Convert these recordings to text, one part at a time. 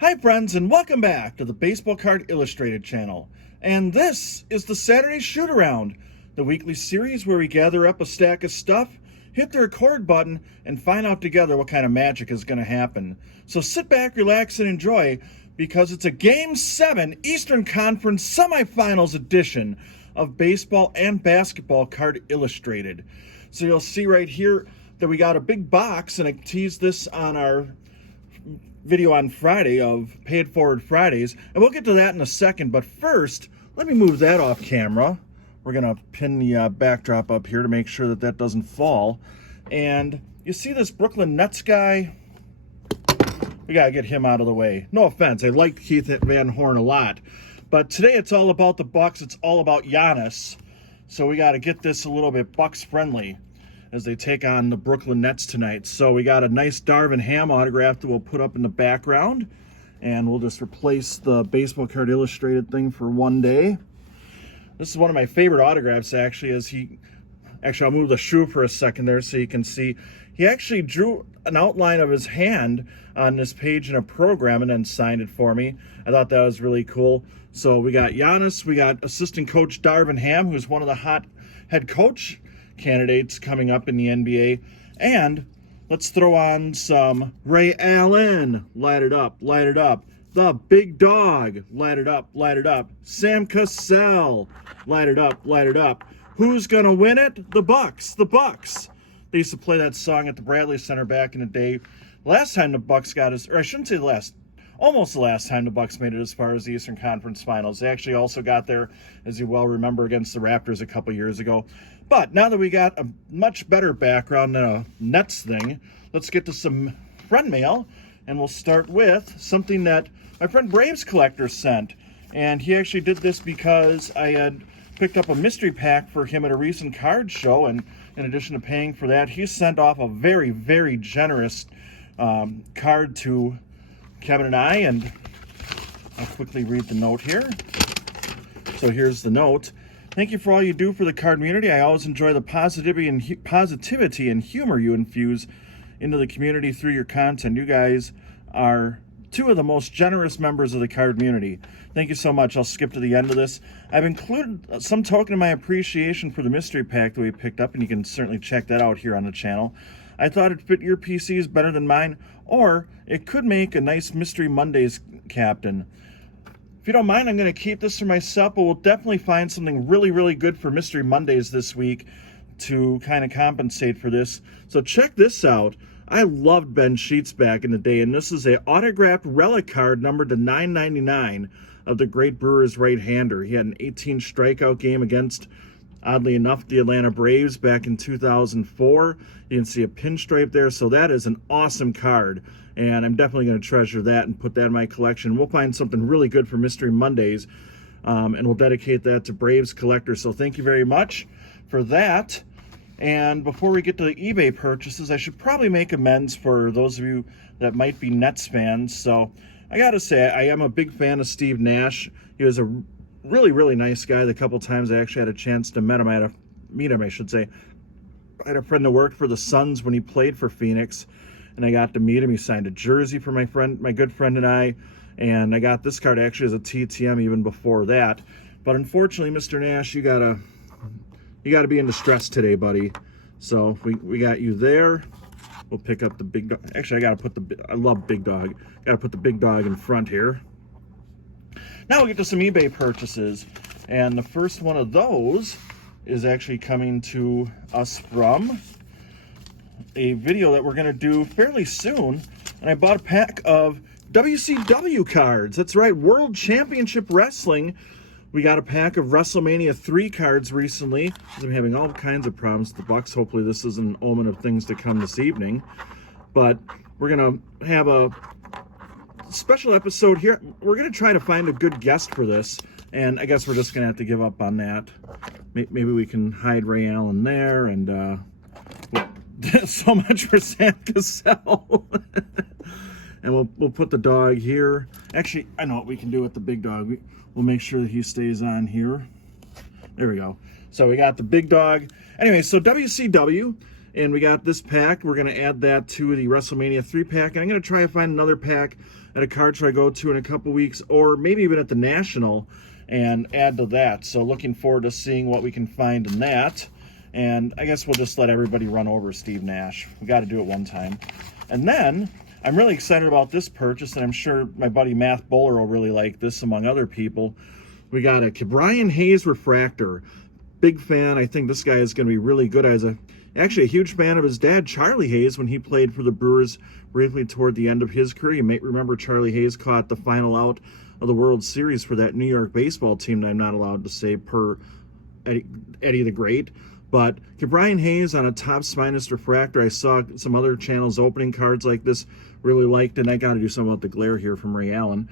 Hi friends, and welcome back to the Baseball Card Illustrated channel. And this is the Saturday Shootaround, the weekly series where we gather up a stack of stuff, hit the record button, and find out together what kind of magic is going to happen. So sit back, relax, and enjoy, because it's a Game 7 Eastern Conference Semifinals edition of Baseball and Basketball Card Illustrated. So you'll see right here that we got a big box, and I teased this on our video on Friday of Pay It Forward Fridays, and we'll get to that in a second. But first, let me move that off camera. We're gonna pin the backdrop up here to make sure that that doesn't fall. And you see this Brooklyn Nets guy? We gotta get him out of the way. No offense, I like Keith Van Horn a lot, but today it's all about the Bucks. It's all about Giannis, so we gotta get this a little bit Bucks friendly as they take on the Brooklyn Nets tonight. So we got a nice Darvin Ham autograph that we'll put up in the background, and we'll just replace the Baseball Card Illustrated thing for one day. This is one of my favorite autographs, actually, I'll move the shoe for a second there so you can see. He actually drew an outline of his hand on this page in a program and then signed it for me. I thought that was really cool. So we got Giannis, we got assistant coach Darvin Ham, who's one of the hot head coach candidates coming up in the NBA. And let's throw on some Ray Allen. Light it up, light it up. The Big Dog. Light it up, light it up. Sam Cassell. Light it up, light it up. Who's gonna win it? The Bucks. The Bucks. They used to play that song at the Bradley Center back in the day. Last time the Bucks got us, or I shouldn't say almost the last time the Bucks made it as far as the Eastern Conference Finals. They actually also got there, as you well remember, against the Raptors a couple years ago. But now that we got a much better background than a Nets thing, let's get to some friend mail, and we'll start with something that my friend Braves Collector sent. And he actually did this because I had picked up a mystery pack for him at a recent card show, and in addition to paying for that, he sent off a very, very generous card to Kevin and I, and I'll quickly read the note here. So here's the note. Thank you for all you do for the card community. I always enjoy the positivity and humor you infuse into the community through your content. You guys are two of the most generous members of the card community. Thank you so much. I'll skip to the end of this. I've included some token of my appreciation for the mystery pack that we picked up, and you can certainly check that out here on the channel. I thought it fit your PCs better than mine, or it could make a nice Mystery Mondays captain. If you don't mind, I'm going to keep this for myself, but we'll definitely find something really, really good for Mystery Mondays this week to kind of compensate for this. So check this out. I loved Ben Sheets back in the day, and this is an autographed relic card numbered to 999 of the great Brewers right-hander. He had an 18 strikeout game against, oddly enough, the Atlanta Braves back in 2004. You can see a pinstripe there, so that is an awesome card, and I'm definitely going to treasure that and put that in my collection. We'll find something really good for Mystery Mondays, and we'll dedicate that to Braves Collector. So thank you very much for that. And before we get to the eBay purchases, I should probably make amends for those of you that might be Nets fans. So I got to say, I am a big fan of Steve Nash. He was a really, really nice guy. The couple times I actually had a chance to meet him, I should say. I had a friend that worked for the Suns when he played for Phoenix, and I got to meet him. He signed a jersey for my good friend and I got this card actually as a TTM even before that. But unfortunately, Mr. Nash, you gotta be in distress today, buddy. So we got you there. We'll pick up the Big Dog. Actually, I love Big Dog. Gotta put the Big Dog in front here. Now we'll get to some eBay purchases. And the first one of those is actually coming to us from a video that we're gonna do fairly soon. And I bought a pack of WCW cards. That's right, World Championship Wrestling. We got a pack of WrestleMania 3 cards recently. I'm having all kinds of problems with the Bucks. Hopefully this is an omen of things to come this evening. But we're going to have a special episode here. We're going to try to find a good guest for this. And I guess we're just going to have to give up on that. Maybe we can hide Ray Allen there. And so much for Sam Cassell. And we'll put the dog here. Actually, I know what we can do with the Big Dog. We'll make sure that he stays on here. There we go. So we got the Big Dog. Anyway, so WCW And we got this pack. We're going to add that to the WrestleMania 3 pack. And I'm going to try to find another pack at a card show I go to in a couple weeks, or maybe even at the National, and add to that. So looking forward to seeing what we can find in that. And I guess we'll just let everybody run over Steve Nash. We got to do it one time. And then I'm really excited about this purchase, and I'm sure my buddy Matt Bowler will really like this among other people. We got a Brian Hayes refractor. Big fan. I think this guy is going to be really good. I was actually a huge fan of his dad, Charlie Hayes, when he played for the Brewers briefly toward the end of his career. You may remember Charlie Hayes caught the final out of the World Series for that New York baseball team that I'm not allowed to say per Eddie the Great. But Brian Hayes on a Topps Finest refractor. I saw some other channels opening cards like this. Really liked it. And I got to do something about the glare here from Ray Allen.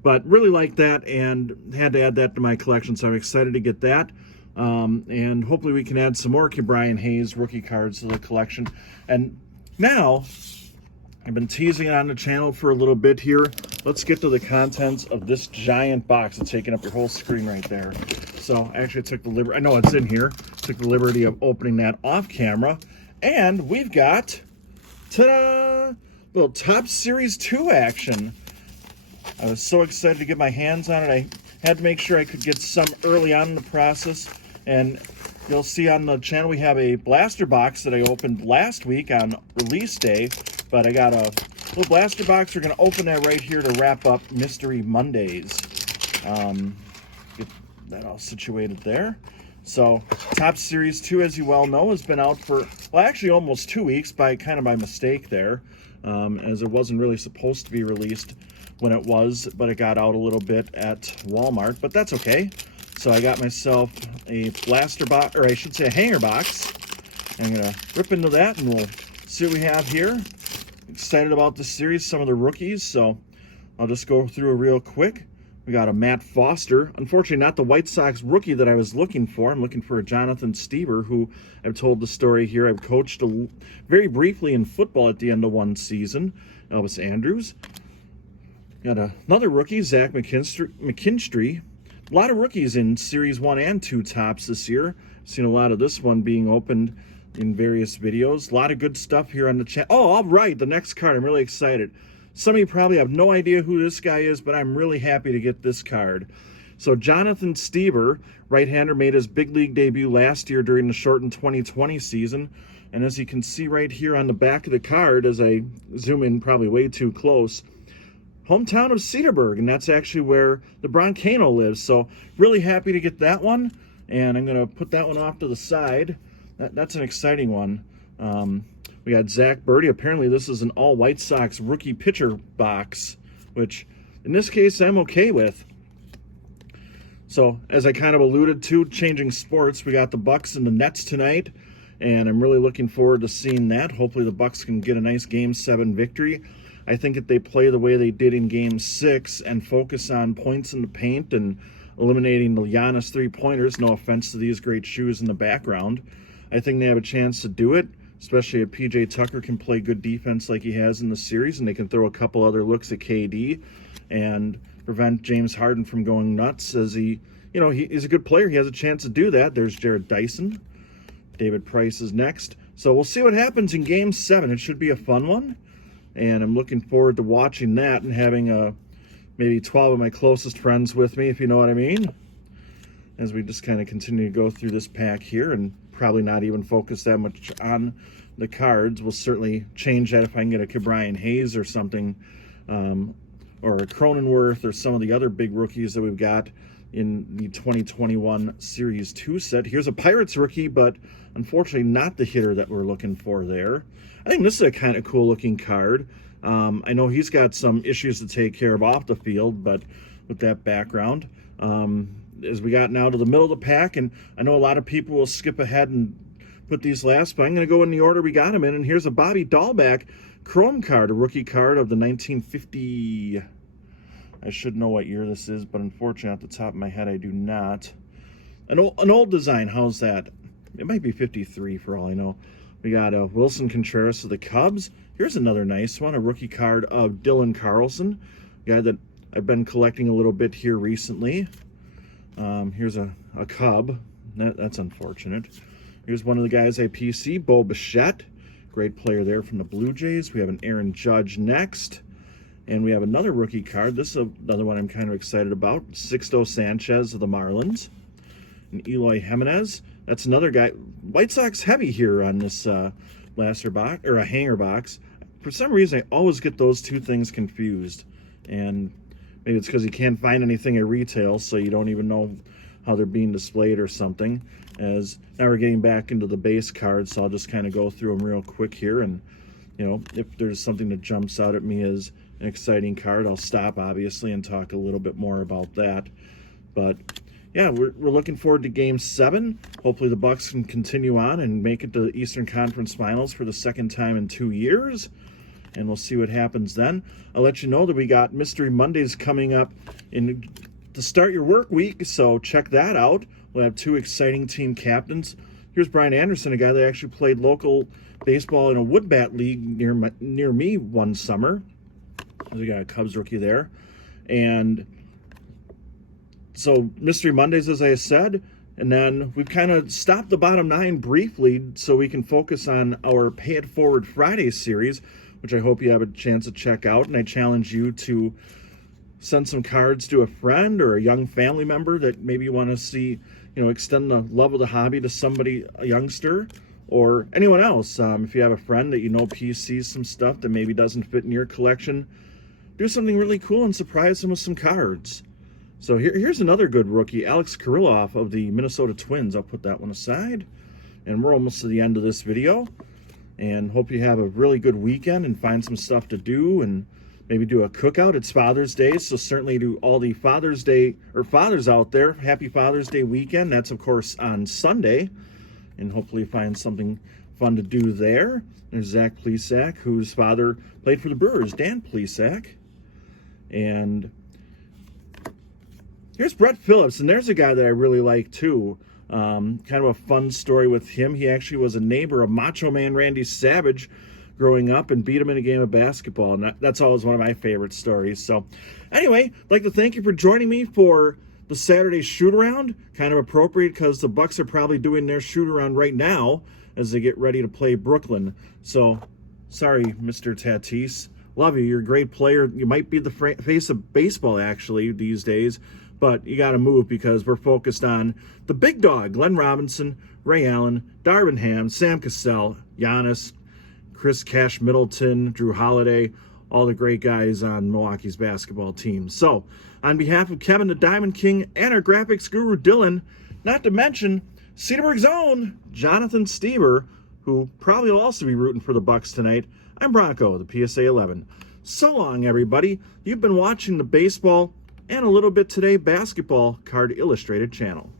But really liked that and had to add that to my collection. So I'm excited to get that. And hopefully we can add some more Brian Hayes rookie cards to the collection. And now, I've been teasing it on the channel for a little bit here. Let's get to the contents of this giant box. It's taking up your whole screen right there. So I actually took the liberty, I know it's in here, took the liberty of opening that off camera. And we've got, ta-da, little Topps Series 2 action. I was so excited to get my hands on it. I had to make sure I could get some early on in the process. And you'll see on the channel we have a blaster box that I opened last week on release day. But I got a little blaster box. We're going to open that right here to wrap up Mystery Mondays. Get that all situated there. So Topps Series 2, as you well know, has been out for, well, actually almost 2 weeks by mistake there, as it wasn't really supposed to be released when it was, but it got out a little bit at Walmart, but that's okay. So I got myself a blaster box, or I should say a hanger box. I'm going to rip into that and we'll see what we have here. Excited about this series, some of the rookies, so I'll just go through it real quick. We got a Matt Foster. Unfortunately, not the White Sox rookie that I was looking for. I'm looking for a Jonathan Stieber, who I've told the story here. I've coached very briefly in football at the end of one season. Elvis Andrews. Got another rookie, Zach McKinstry. A lot of rookies in Series 1 and 2 Topps this year. Seen a lot of this one being opened in various videos. A lot of good stuff here on the channel. Oh, all right, the next card. I'm really excited. Some of you probably have no idea who this guy is, but I'm really happy to get this card. So Jonathan Stieber, right-hander, made his big league debut last year during the shortened 2020 season. And as you can see right here on the back of the card, as I zoom in probably way too close, hometown of Cedarburg, and that's actually where the Bronko lives. So really happy to get that one, and I'm going to put that one off to the side. That's an exciting one. We got Zach Birdie. Apparently this is an all White Sox rookie pitcher box, which in this case I'm okay with. So as I kind of alluded to, changing sports, we got the Bucks and the Nets tonight, and I'm really looking forward to seeing that. Hopefully the Bucks can get a nice Game 7 victory. I think if they play the way they did in Game 6 and focus on points in the paint and eliminating the Giannis three-pointers, no offense to these great shoes in the background, I think they have a chance to do it, especially if PJ Tucker can play good defense like he has in the series, and they can throw a couple other looks at KD and prevent James Harden from going nuts, as he's a good player. He has a chance to do that. There's Jared Dyson. David Price is next. So we'll see what happens in Game 7. It should be a fun one, and I'm looking forward to watching that and having maybe 12 of my closest friends with me, if you know what I mean, as we just kind of continue to go through this pack here and probably not even focus that much on the cards. We'll certainly change that if I can get a Brian Hayes or something, or a Cronenworth or some of the other big rookies that we've got in the 2021 Series 2 set. Here's a Pirates rookie, but unfortunately not the hitter that we're looking for there. I think this is a kind of cool looking card. I know he's got some issues to take care of off the field, but with that background, as we got now to the middle of the pack, and I know a lot of people will skip ahead and put these last, but I'm going to go in the order we got them in, and here's a Bobby Dahlbeck Chrome card, a rookie card of the 1950, I should know what year this is, but unfortunately off the top of my head I do not. An old design, how's that? It might be 53 for all I know. We got Wilson Contreras of the Cubs. Here's another nice one, a rookie card of Dylan Carlson, a guy that I've been collecting a little bit here recently. Here's a Cub. That's unfortunate. Here's one of the guys I PC, Bo Bichette. Great player there from the Blue Jays. We have an Aaron Judge next. And we have another rookie card. This is another one I'm kind of excited about. Sixto Sanchez of the Marlins. And Eloy Jimenez. That's another guy. White Sox heavy here on this blaster box, or a hanger box. For some reason, I always get those two things confused. And maybe it's because you can't find anything at retail, so you don't even know how they're being displayed or something. As now we're getting back into the base cards, so I'll just kind of go through them real quick here. And, you know, if there's something that jumps out at me as an exciting card, I'll stop, obviously, and talk a little bit more about that. But yeah, we're looking forward to Game 7. Hopefully the Bucks can continue on and make it to the Eastern Conference Finals for the second time in 2 years. And we'll see what happens then. I'll let you know that we got Mystery Mondays coming up to start your work week, so check that out. We'll have 2 exciting team captains. Here's Brian Anderson, a guy that actually played local baseball in a wood bat league near me one summer. We got a Cubs rookie there. And so Mystery Mondays, as I said, and then we've kind of stopped the bottom 9 briefly so we can focus on our Pay It Forward Friday series, which I hope you have a chance to check out. And I challenge you to send some cards to a friend or a young family member that maybe you want to see, you know, extend the love of the hobby to somebody, a youngster, or anyone else. If you have a friend that you know PCs some stuff that maybe doesn't fit in your collection, do something really cool and surprise them with some cards. So here's another good rookie, Alex Kirilloff of the Minnesota Twins. I'll put that one aside. And we're almost to the end of this video. And hope you have a really good weekend and find some stuff to do and maybe do a cookout. It's Father's Day, so certainly to all the Father's Day or fathers out there, happy Father's Day weekend. That's, of course, on Sunday. And hopefully find something fun to do there. There's Zach Plesac, whose father played for the Brewers, Dan Plesac. And here's Brett Phillips, and there's a guy that I really like too. Kind of a fun story with him. He actually was a neighbor of Macho Man Randy Savage growing up and beat him in a game of basketball. And that's always one of my favorite stories. So anyway, I'd like to thank you for joining me for the Saturday Shootaround. Kind of appropriate because the Bucks are probably doing their Shootaround right now as they get ready to play Brooklyn. So sorry, Mr. Tatis. Love you. You're a great player. You might be the face of baseball, actually, these days. But you got to move because we're focused on the big dog, Glenn Robinson, Ray Allen, Darvin Ham, Sam Cassell, Giannis, Chris Cash Middleton, Drew Holiday, all the great guys on Milwaukee's basketball team. So, on behalf of Kevin the Diamond King and our graphics guru, Dylan, not to mention Cedarburg's own Jonathan Stever, who probably will also be rooting for the Bucks tonight, I'm Bronko, the PSA 11. So long, everybody. You've been watching the baseball and a little bit today basketball card illustrated channel.